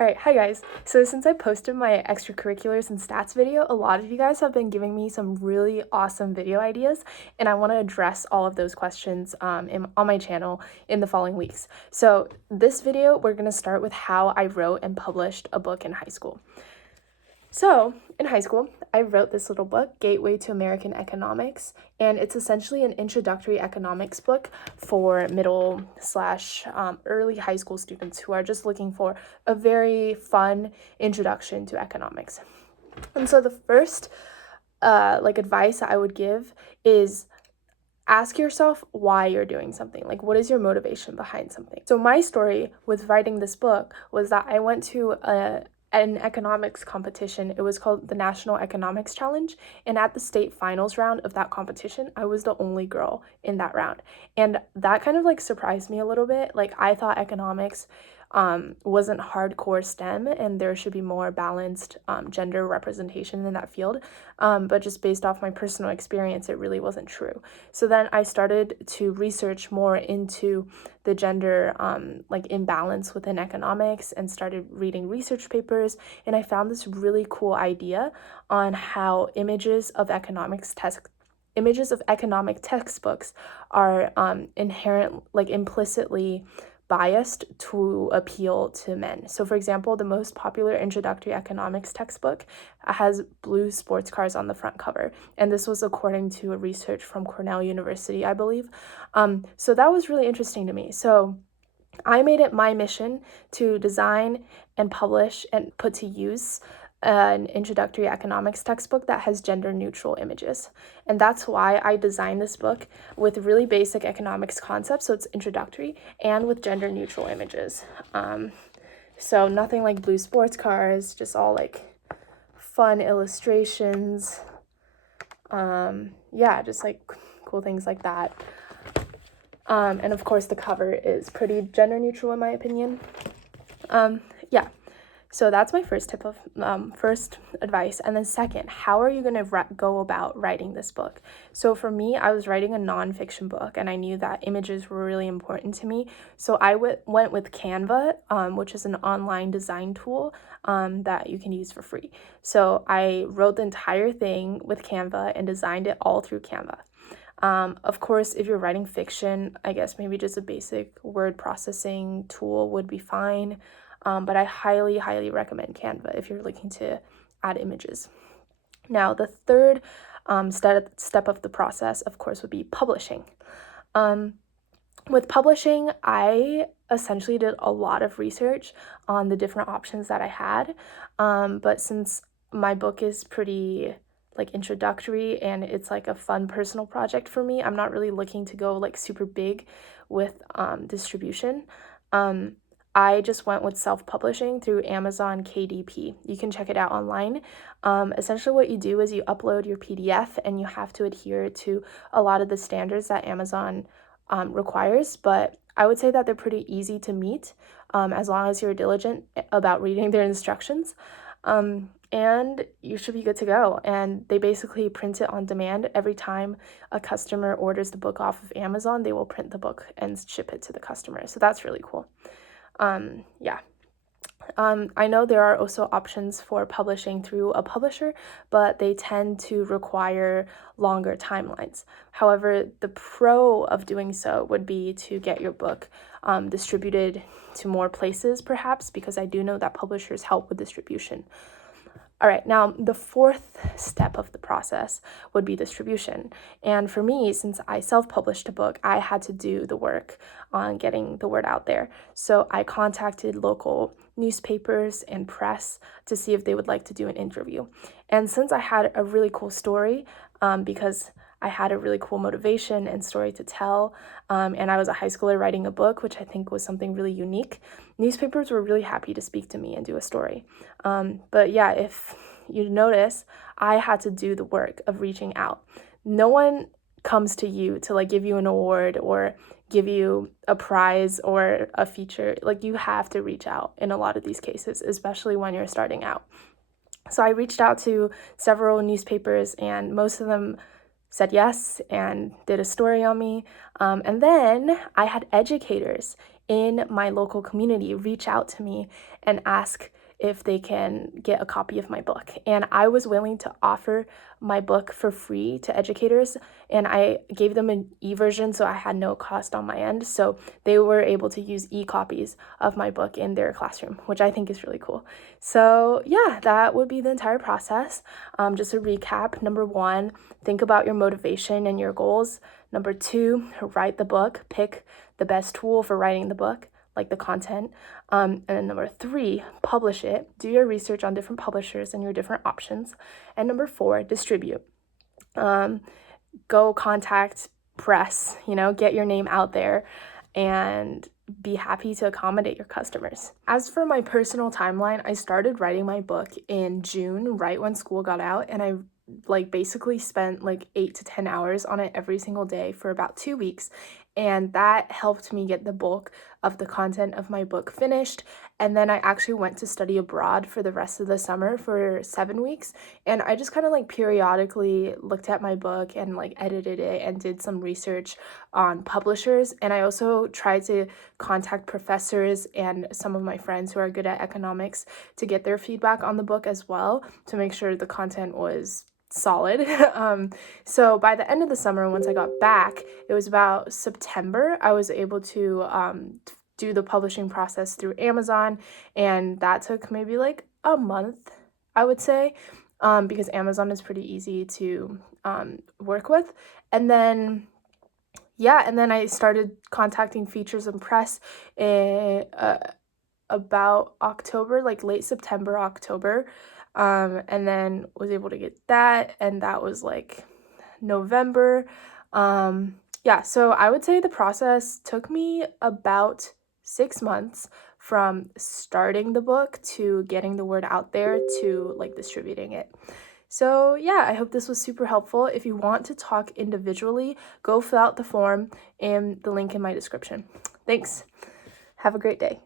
Alright, hi guys. So since I posted my extracurriculars and stats video, a lot of you guys have been giving me some really awesome video ideas, and I want to address all of those questions on my channel in the following weeks. So this video, we're going to start with how I wrote and published a book in high school. So, in high school, I wrote this little book, Gateway to American Economics, and it's essentially an introductory economics book for middle/early high school students who are just looking for a very fun introduction to economics. And so the first advice I would give is ask yourself why you're doing something. Like, what is your motivation behind something? So my story with writing this book was that I went to an economics competition. It was called the National Economics Challenge, and at the state finals round of that competition, I was the only girl in that round, and that kind of surprised me a little bit. I thought economics wasn't hardcore STEM and there should be more balanced gender representation in that field, but just based off my personal experience, it really wasn't true. So then I started to research more into the gender imbalance within economics and started reading research papers, and I found this really cool idea on how images of economic textbooks are implicitly biased to appeal to men. So for example, the most popular introductory economics textbook has blue sports cars on the front cover, and this was according to a research from Cornell University, I believe. So that was really interesting to me. So I made it my mission to design and publish and put to use an introductory economics textbook that has gender neutral images. And that's why I designed this book with really basic economics concepts, so it's introductory, and with gender neutral images. So nothing like blue sports cars, just all fun illustrations. Just cool things like that. And of course the cover is pretty gender neutral in my opinion. So that's my first tip of first advice. And then second, how are you going to go about writing this book? So for me, I was writing a nonfiction book, and I knew that images were really important to me. So I went with Canva, which is an online design tool that you can use for free. So I wrote the entire thing with Canva and designed it all through Canva. Of course, if you're writing fiction, I guess maybe just a basic word processing tool would be fine. But I highly, highly recommend Canva if you're looking to add images. Now, the third step of the process, of course, would be publishing. With publishing, I essentially did a lot of research on the different options that I had. But since my book is pretty introductory and it's a fun personal project for me, I'm not really looking to go super big with distribution. I just went with self-publishing through Amazon KDP. You can check it out online. Essentially what you do is you upload your PDF and you have to adhere to a lot of the standards that Amazon requires, but I would say that they're pretty easy to meet as long as you're diligent about reading their instructions. And you should be good to go. And they basically print it on demand. Every time a customer orders the book off of Amazon, they will print the book and ship it to the customer. So that's really cool. I know there are also options for publishing through a publisher, but they tend to require longer timelines. However, the pro of doing so would be to get your book distributed to more places, perhaps, because I do know that publishers help with distribution. All right, now the fourth step of the process would be distribution. And for me, since I self-published a book, I had to do the work on getting the word out there. So I contacted local newspapers and press to see if they would like to do an interview. And since I had a really cool story, because I had a really cool motivation and story to tell, and I was a high schooler writing a book, which I think was something really unique, newspapers were really happy to speak to me and do a story. But yeah, if you notice, I had to do the work of reaching out. No one comes to you to give you an award or give you a prize or a feature. You have to reach out in a lot of these cases, especially when you're starting out. So I reached out to several newspapers, and most of them said yes and did a story on me. And then I had educators in my local community reach out to me and ask if they can get a copy of my book. And I was willing to offer my book for free to educators, and I gave them an e-version, so I had no cost on my end. So they were able to use e-copies of my book in their classroom, which I think is really cool. So yeah, that would be the entire process. Just a recap. Number 1, think about your motivation and your goals. Number 2, write the book. Pick the best tool for writing the book, like the content. And then number 3, publish it. Do your research on different publishers and your different options. And number 4, distribute. Go contact press, get your name out there and be happy to accommodate your customers. As for my personal timeline, I started writing my book in June, right when school got out, and I basically spent 8 to 10 hours on it every single day for about 2 weeks, and that helped me get the bulk of the content of my book finished. And then I actually went to study abroad for the rest of the summer for 7 weeks, and I just kind of periodically looked at my book and edited it and did some research on publishers. And I also tried to contact professors and some of my friends who are good at economics to get their feedback on the book as well, to make sure the content was solid. So by the end of the summer, once I got back, it was about September, I was able to do the publishing process through Amazon, and that took maybe a month, I would say, because Amazon is pretty easy to work with. And then I started contacting features and press about October, late September, October. And then was able to get that, and that was November. So I would say the process took me about 6 months from starting the book to getting the word out there to distributing it. So yeah, I hope this was super helpful. If you want to talk individually, go fill out the form in the link in my description. Thanks. Have a great day.